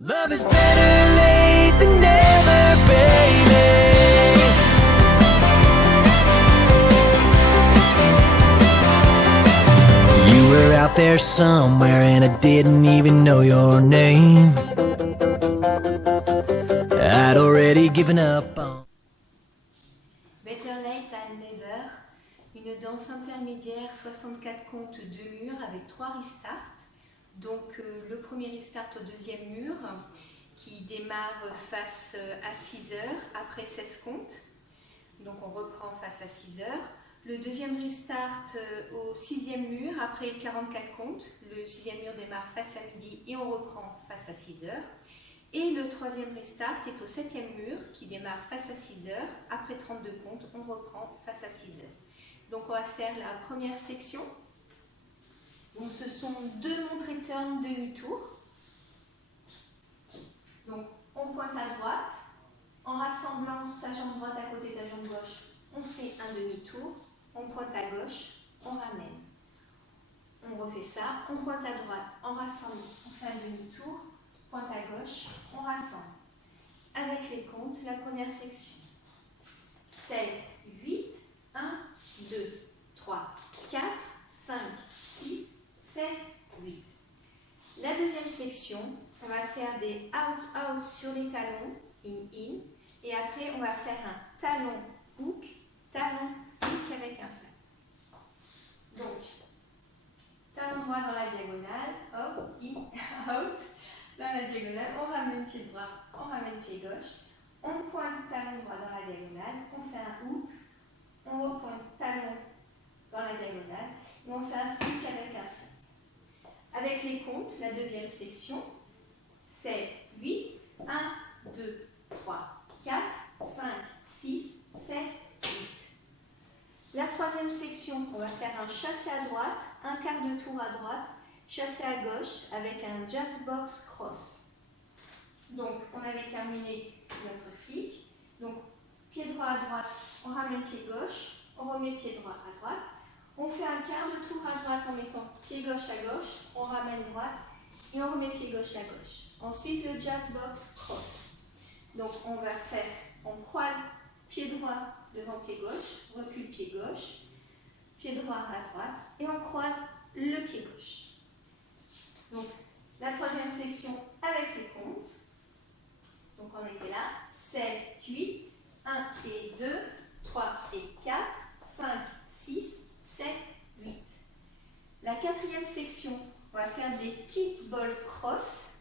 Love is better late than never, baby. You were out there somewhere and I didn't even know your name. I'd already given up on. Better late than never, une danse intermédiaire, 64 comptes, 2 murs avec 3 restarts. Donc le premier restart au deuxième mur qui démarre face à 6 heures après 16 comptes. Donc on reprend face à 6 heures. Le deuxième restart au 6e mur après 44 comptes. Le 6e mur démarre face à midi et on reprend face à 6 heures. Et le troisième restart est au 7e mur qui démarre face à 6 heures. Après 32 comptes, on reprend face à 6 heures. Donc on va faire la première section. Donc ce sont 2 montres turn demi-tour. Donc on pointe à droite. En rassemblant sa jambe droite à côté de la jambe gauche, on fait un demi-tour. On pointe à gauche, on ramène. On refait ça, on pointe à droite, on rassemble, on fait un demi-tour. Pointe à gauche, on rassemble. Avec les comptes, la première section. 7, 8, 1, 2, 3, 4, 5, 6, 7, 8. La deuxième section, on va faire des out-out sur les talons, in-in. Et après, on va faire un talon hook, talon flick avec un 5. Donc, talon droit dans la diagonale, hop, in, out. Dans la diagonale, on ramène pied droit, on ramène pied gauche, on pointe talon droit dans la diagonale, on fait un hook, on repointe talon dans la diagonale et on fait un flick avec un 5. Avec les comptes, la deuxième section, 7, 8, 1, 2, 3, 4, 5, 6, 7, 8. La troisième section, on va faire un chassé à droite, un quart de tour à droite, chassé à gauche avec un jazz box cross. Donc, on avait terminé notre flick. Donc, pied droit à droite, on ramène pied gauche, on remet pied droit à droite. On fait un quart de tour à droite en mettant pied gauche à gauche, on ramène droite et on remet pied gauche à gauche. Ensuite, le jazz box cross. Donc, on croise pied droit devant pied gauche, recule pied gauche, pied droit à droite et on croise le pied gauche. Donc, la troisième section avec les comptes. Donc, on était là. 7, 8, 1 et 2, 3 et 4, 5, 6, 7, 8. La quatrième section, on va faire des kickball cross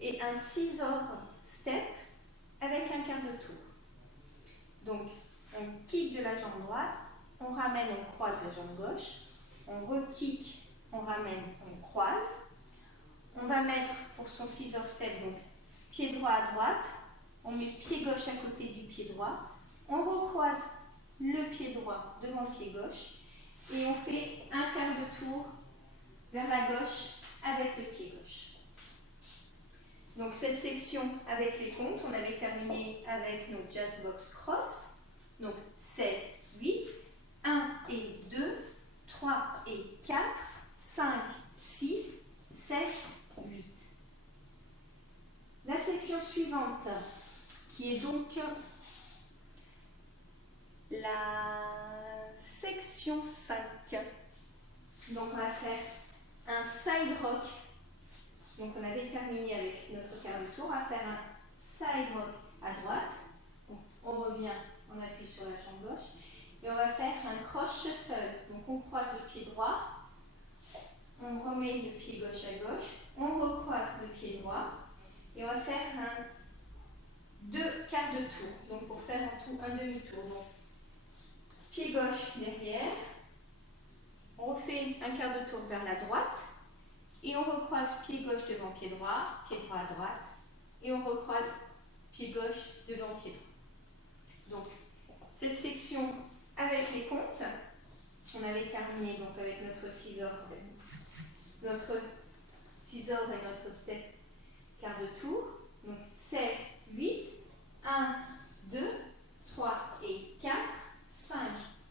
et un scissor step avec un quart de tour. Donc, on kick de la jambe droite, on ramène, on croise la jambe gauche, on re-kick, on ramène, on croise. On va mettre pour son scissor step, donc pied droit à droite, on met pied gauche à côté du pied droit, on recroise le pied droit devant le pied gauche et on fait un quart de tour vers la gauche avec le pied gauche. Donc cette section avec les comptes, on avait terminé avec nos jazz box cross. Donc 7, 8, 1 et 2, 3 et 4, 5, 6, 7, 8. La section suivante, qui est donc la section 5. Donc on va faire un side rock. Donc on avait terminé avec notre quart de tour. On va faire un side rock à droite. Donc, on revient, on appuie sur la jambe gauche. Et on va faire un cross shuffle. Donc on croise le pied droit. On remet le pied gauche à gauche, on recroise le pied droit et on va faire un 2 quarts de tour. Donc pour faire en tout un demi-tour. Donc pied gauche derrière, on refait un quart de tour vers la droite et on recroise pied gauche devant pied droit à droite et on recroise pied gauche devant pied droit. Donc cette section avec les comptes, on avait terminé donc avec notre scissor et notre step quart de tour. Donc 7, 8, 1, 2, 3 et 4, 5,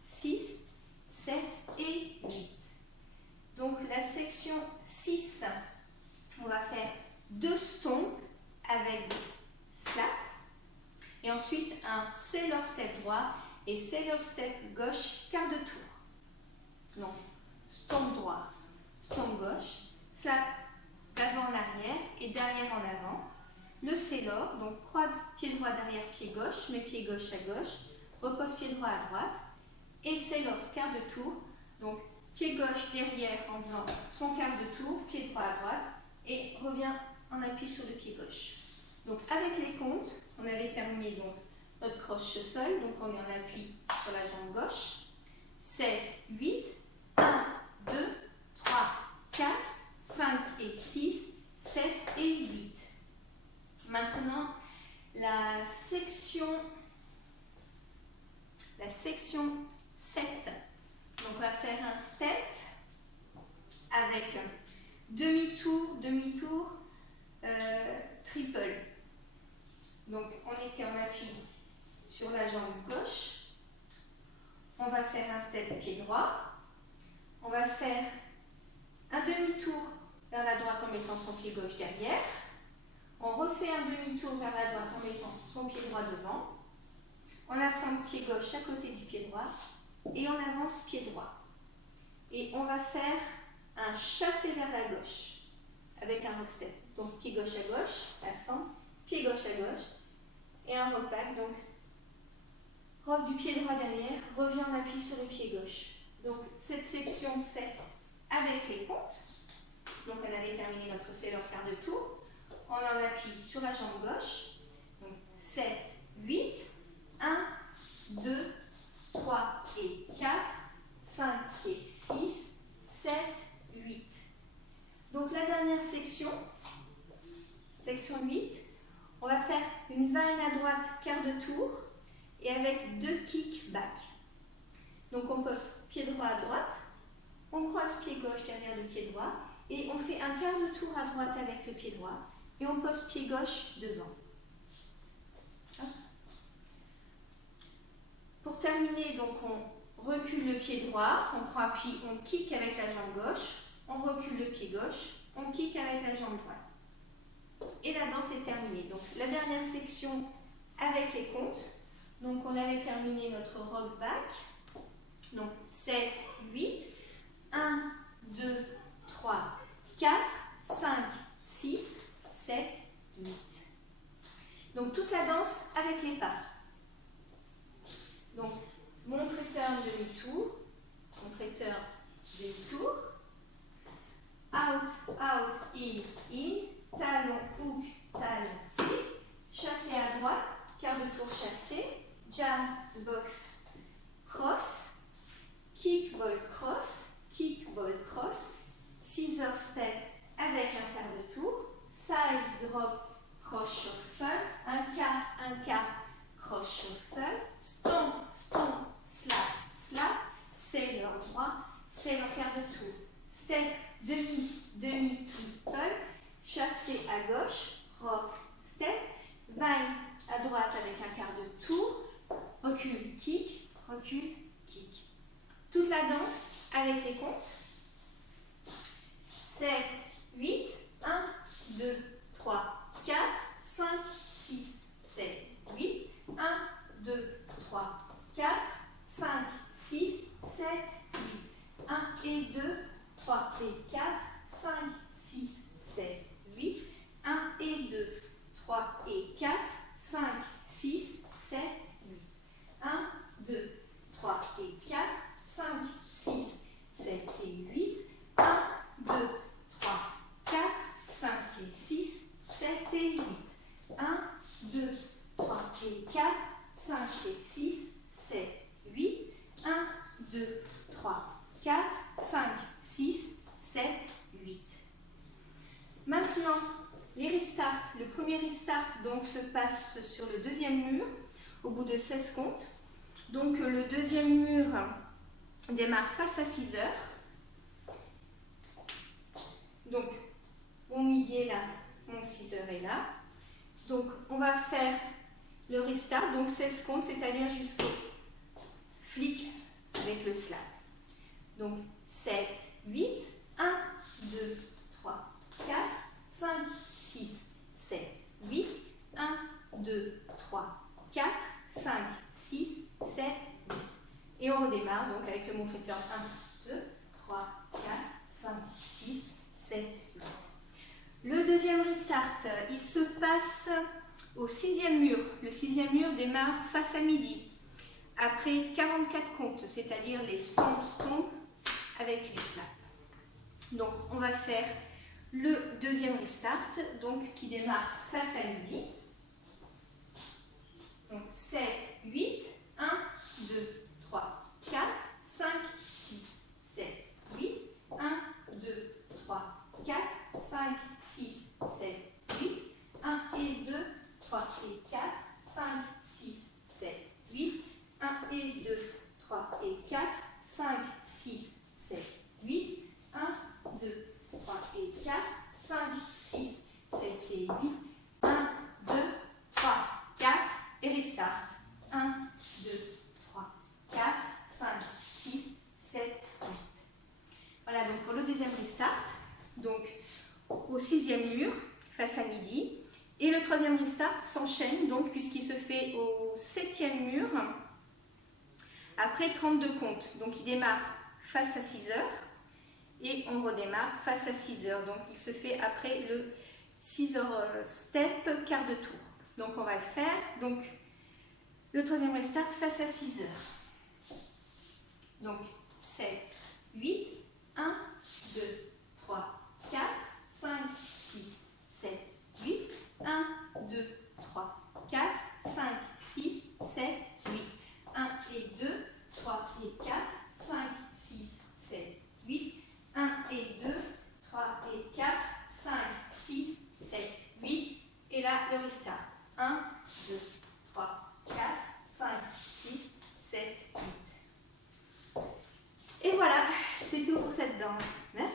6, 7 et 8. Donc la section 6, on va faire 2 stompes ensuite un sailor step droit et sailor step gauche, quart de tour. Donc, stomp droit, stomp gauche, slap d'avant en arrière et d'arrière en avant. Le sailor, donc croise pied droit derrière pied gauche, met pied gauche à gauche, repose pied droit à droite. Et sailor quart de tour, donc pied gauche derrière en faisant son quart de tour, pied droit à droite et revient en appui sur le pied gauche. Donc avec les comptes, on avait terminé donc notre cross shuffle, donc on est en appui sur la jambe gauche. 7, 8, 1, 2, 3, 4, 5 et 6, 7 et 8. Maintenant, la section 7. Donc on va faire un step avec demi-tour, triple. Donc on était en appui sur la jambe gauche. On va faire un step pied droit. On va faire un demi-tour vers la droite en mettant son pied gauche derrière. On refait un demi-tour vers la droite en mettant son pied droit devant. On assemble pied gauche à côté du pied droit et on avance pied droit. Et on va faire un chassé vers la gauche avec un rock step. Donc pied gauche à gauche, assemble, pied gauche à gauche et un rock back. Donc rock du pied droit derrière, revient en appui sur le pied gauche. Donc cette section 7 avec les comptes. Donc on avait terminé notre sailor quart de tour. On en appuie sur la jambe gauche. Donc 7, 8, 1, 2, 3 et 4, 5 et 6, 7, 8. Donc la dernière section 8, on va faire une vine à droite quart de tour et avec 2 kick back. Donc on pose pied droit à droite, on croise pied gauche derrière le pied droit et on fait un quart de tour à droite avec le pied droit et on pose pied gauche devant. Hop. Pour terminer, donc on recule le pied droit, on prend appui, on kick avec la jambe gauche, on recule le pied gauche, on kick avec la jambe droite. Et la danse est terminée. Donc la dernière section avec les comptes. Donc on avait terminé notre rock back. Donc 7, 8, 1, 2, 3, 4, 5, 6, 7, 8. Donc toute la danse avec les pas. Donc montre turn demi-tour, montre turn demi-tour, out, in, talon, hook, talon, flip, chassé à droite, quart de tour chassé, jam, box, cross, kick, ball, cross, scissor step avec un quart de tour, side drop, cross shuffle, un quart, cross shuffle, stomp, slap, sailor droit, sailor quart de tour, step, demi, triple, chassé à gauche, rock, step, vine à droite avec un quart de tour, recule, kick. Toute la danse avec les comptes. 7, 8, 1, 2, 3, 4, 5, 6, 7, 8, 1, 2, 3, 4, 5, 6, 7, 8, 1 et 2, 3 et 4, 5, 6, 7, 8, 1 et 2, 3 et 4, 5, 6, 7, 8, 1, 2, 3 et 4, 5, 6, 7 et 8, 1, 2, 3, 4, 5 et 6, 7 et 8, 1, 2, 3 et 4, 5 et 6, 7, 8, 1, 2, 3, 4, 5, 6, 7, 8. Maintenant, les restarts. Le premier restart donc, se passe sur le deuxième mur au bout de 16 comptes. Donc le deuxième mur démarre face à 6 heures. Donc mon midi est là, mon 6 heures est là. Donc on va faire le restart, donc 16 comptes, c'est-à-dire jusqu'au flick avec le slap. Donc 7, 8, 1, 2, 3, 4, 5, 6, 7, 8, 1, 2, 3, 4, il se passe au 6e mur. Le 6e mur démarre face à midi. Après 44 comptes, c'est-à-dire les stomp stomp avec les slaps. Donc on va faire le deuxième restart, donc qui démarre face à midi. Donc 7, 8, 1, 2, 3, 4, 5, 6, 7, 8, 1, 2, 3, 4, 5, 6, 7, 8, 1 et 2, 3 et 4, 5, 6, 7, 8, 1 et 2, 3 et 4, 5, 6, 7, 8, 1, 2, 3 et 4, 5, 6, 7 et 8, 1, 2, 3, 4 et restart. 1, 2, 3, 4, 5, 6, 7, 8. Voilà donc pour le deuxième restart, donc au 6e mur, face à midi. Et le troisième restart s'enchaîne donc puisqu'il se fait au 7e mur, après 32 comptes. Donc il démarre face à 6 heures et on redémarre face à 6 heures. Donc il se fait après le 6 heures step, quart de tour. Donc on va le faire. Donc le troisième restart face à 6 heures. Donc 7, 8, 1, 2, 3, 4, 5, 6, 7, 8, 1, 2, 3, 4, 5, 6, 7, 8, 1 et 2, 3 et 4, 5, 6, 7, 8, 1 et 2, 3 et 4, 5, 6, 7, 8, et là le restart. 1, 2, 3, 4, 5, 6, 7, 8. Et voilà, c'est tout pour cette danse. Merci.